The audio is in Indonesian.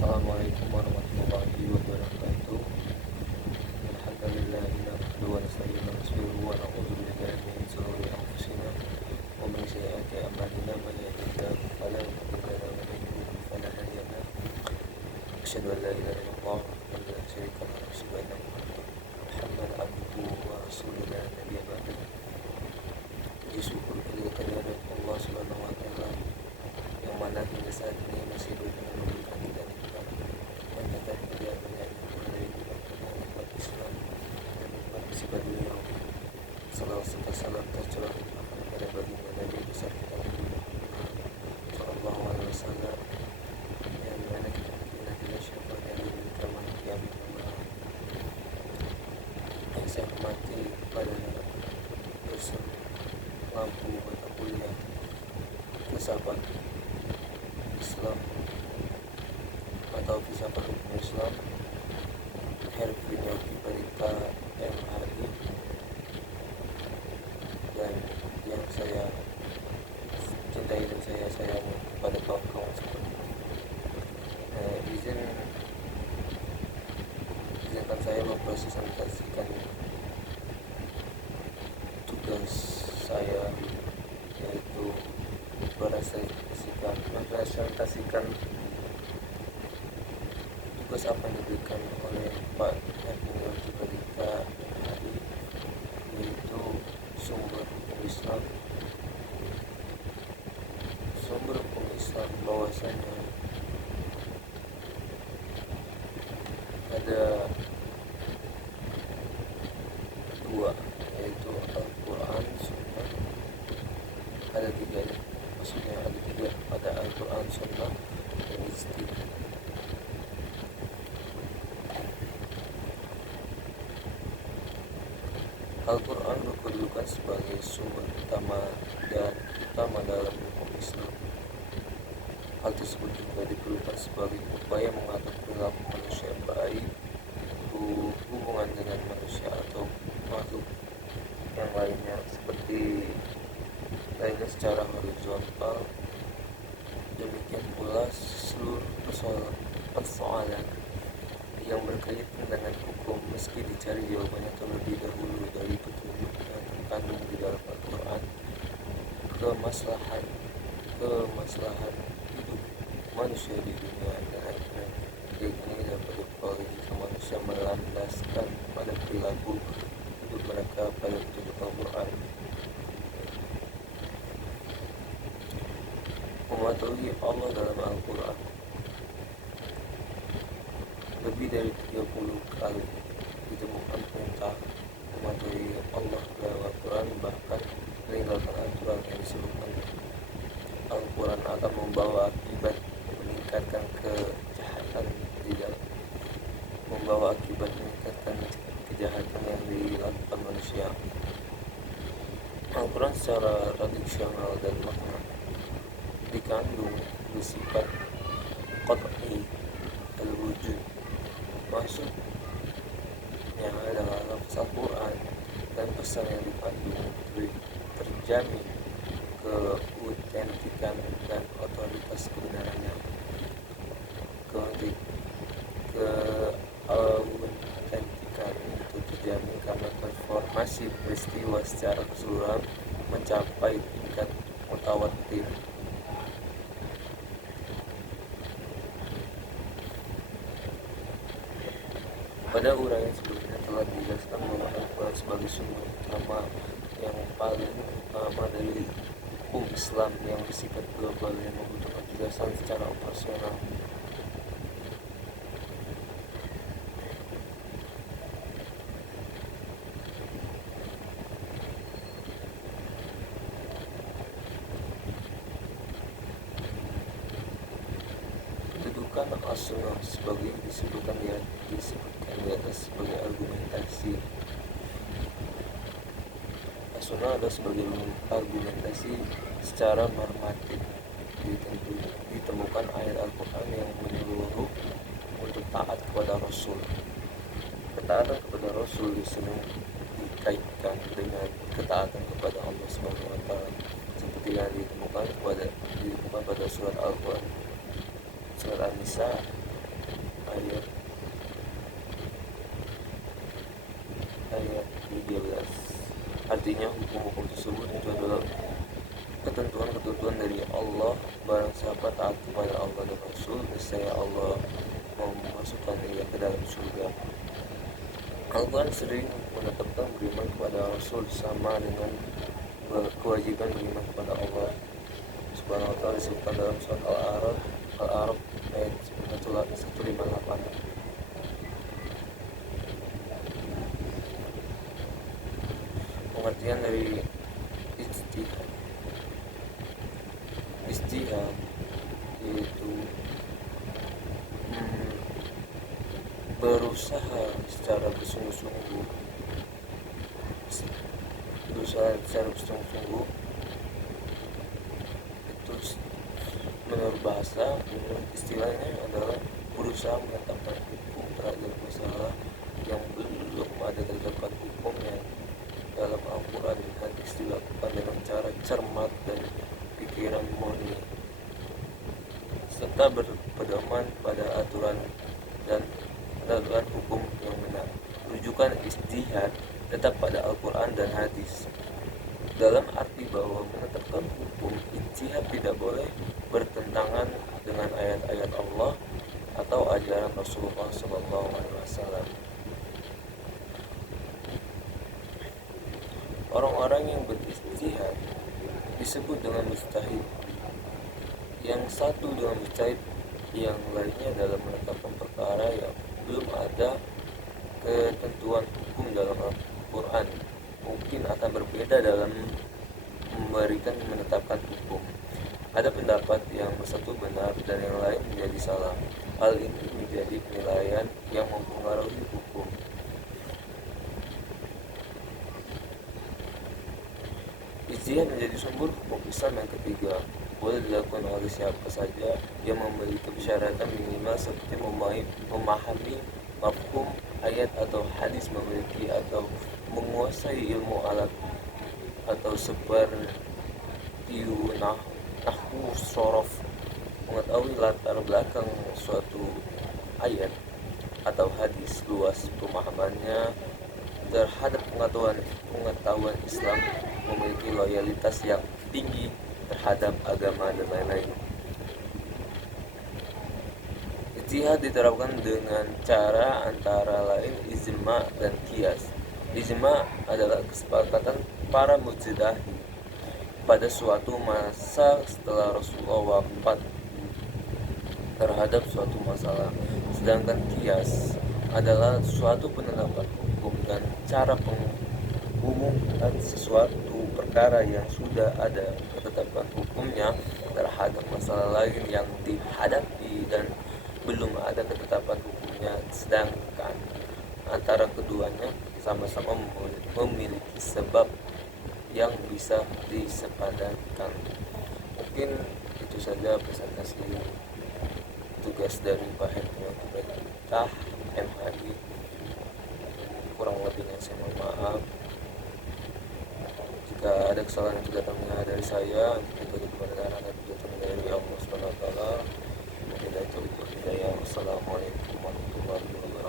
Assalamualaikum warahmatullahi wabarakatuh. Alhamdulillah nahmaduhu wa nasta'inuhu wa nastaghfiruh wa na'udzu billahi min shururi anfusina wa min sayyiati a'malina man yahdihillahu fala mudilla lahu wa man yudlil fala hadiya lahu. Asyhadu an la ilaha illallah wa la syarika lahu wa asyhadu anna Muhammadan abduhu wa rasuluhu la nabiyya ba'dahu. Puji syukur kita kehadirat Allah Subhanahu wa taala yang mana hingga saat ini masih memberikan kita nikmat dan kita tidak menyayangkan dari nikmat Islam dan nikmat sifat beliau. Salawat serta salam tercurah kepada baginda Nabi besar kita Sallallahu Alaihi Wasallam yang mana kita tidak syafaat yang diberikan manusia yang saya hormati pada dosen lampu mata kuliah filsafat Islam atau filsafat hukum Islam Hervin Yogi Barita MHI, dan yang saya cintai dan saya sayangi pada kawan-kawan seperti izinkan saya mempresentasikan tugas saya, yaitu mempresentasikan tugas apa yang diberikan oleh Pak Hervin Yogi Barita MHI, yaitu sumber hukum Islam. Sumber hukum Islam bahwasanya ada dua, yaitu Al-Quran, Sunnah. Ada tiga, maksudnya ada tiga, ada Al-Quran, Sunnah, dan Ijtihad. Al-Quran berkedudukan sebagai sumber utama dalam hukum Islam. Hal tersebut juga diperlukan sebagai upaya mengatur perilaku manusia baik, hubungan dengan manusia atau makhluk yang lainnya secara horizontal. Demikian pula seluruh persoalan yang berkaitan dengan hukum, meski dicari jawabannya terlebih dahulu dari petunjuk yang terkandung di dalam Al-Quran, kemaslahan hidup manusia di dunia dan akhirat. Ini dapat diperoleh jika manusia melandaskan pada perilaku hidup mereka pada petunjuk Al-Quran. Mematuhi Allah dalam Al-Quran lebih dari 30 kali ditemukan perintah mematuhi Allah dalam Al-Quran, bahkan meninggalkan aturan yang disebutkan Al-Quran akan membawa akibat meningkatkan kejahatan yang dilakukan manusia. Al-Quran secara tradisional dan makna dikandung bersifat qat'i al-wujud. Maksudnya adalah lafaz Al-Quran dan pesan yang dikandung terjamin keautentikan dan otoritas kebenarannya. Keautentikan itu terjamin karena transformasi peristiwa secara keseluruhan mencapai tingkat mutawatir. Pada uraian sebelumnya telah dijelaskan bahwa Al-Quran sebagai sumber utama yang paling utama dari hukum Islam yang bersifat global yang membutuhkan penjelasan secara operasional. Kedudukan As-Sunnah sebagai disebutkan di atas sebagai argumentasi. As-Sunnah adalah sebagai argumentasi secara normatif. Ditemukan ayat Al-Quran yang menyeluruh untuk taat kepada Rasul. Ketaatan kepada Rasul di sini dikaitkan dengan ketaatan kepada Allah Subhanahu wa taala, seperti yang ditemukan pada surat Al-Quran, surat An-Nisa ayat 13. Artinya hukum-hukum tersebut itu adalah ketentuan-ketentuan dari Allah. Barang siapa taat kepada Allah dan Rasul, niscaya Allah memasukkan ia ke dalam surga. Al-Quran sering menetapkan beriman kepada Rasul sama dengan kewajiban beriman kepada Allah Subhanahu wa ta'ala, disebutkan dalam surat Al-A'raf ayat 158. Pengertian dari ijtihad yaitu berusaha secara bersungguh-sungguh itu menurut bahasa, menurut istilahnya adalah berusaha menetapkan hukum terhadap masalah yang belum ada ketetapan hukumnya dalam Al-Quran dan hadis, dilakukan dengan cara cermat dan pikiran murni serta berpedoman pada aturan hukum yang benar. Rujukan ijtihad tetap pada Al-Quran dan hadis, dalam arti bahwa menetapkan hukum ijtihad tidak boleh bertentangan dengan ayat-ayat Allah atau ajaran Rasulullah SAW. Orang-orang yang berijtihad disebut dengan mujtahid. Yang satu dengan mujtahid, yang lainnya dalam menetapkan perkara yang belum ada ketentuan hukum dalam Al-Quran, mungkin akan berbeda dalam menetapkan hukum. Ada pendapat yang satu benar dan yang lain menjadi salah. Hal ini menjadi penilaian yang mempengaruhi hukum. Ijtihad menjadi sumber hukum Islam yang ketiga. Boleh dilakukan oleh siapa saja yang memiliki persyaratan minimal seperti memahami mafhum ayat atau hadis, memiliki atau menguasai ilmu alat atau seperti nahwu, sorof, mengetahui latar belakang suatu ayat atau hadis, luas pemahamannya terhadap pengetahuan Islam, memiliki loyalitas yang tinggi terhadap agama dan lain-lain. Ijtihad diterapkan dengan cara antara lain ijma' dan qiyas. Ijma' adalah kesepakatan para mujtahid pada suatu masa setelah Rasulullah wafat terhadap suatu masalah. Sedangkan qiyas adalah suatu penetapan hukum dan cara mengumumkan sesuatu perkara yang sudah ada ketetapan hukumnya terhadap masalah lain yang dihadapi dan belum ada ketetapan hukumnya, sedangkan antara keduanya sama-sama memiliki sebab yang bisa disepadankan. Mungkin itu saja presentasi tugas dari Pak Pemerintah MHI. Kurang lebihnya saya mohon maaf. Jika ada kesalahan yang tidak terdengar dari saya, itu kebenaran yang tidak terdengar dari Allah Subhanahu wa taala. Wassalamualaikum warahmatullahi wabarakatuh.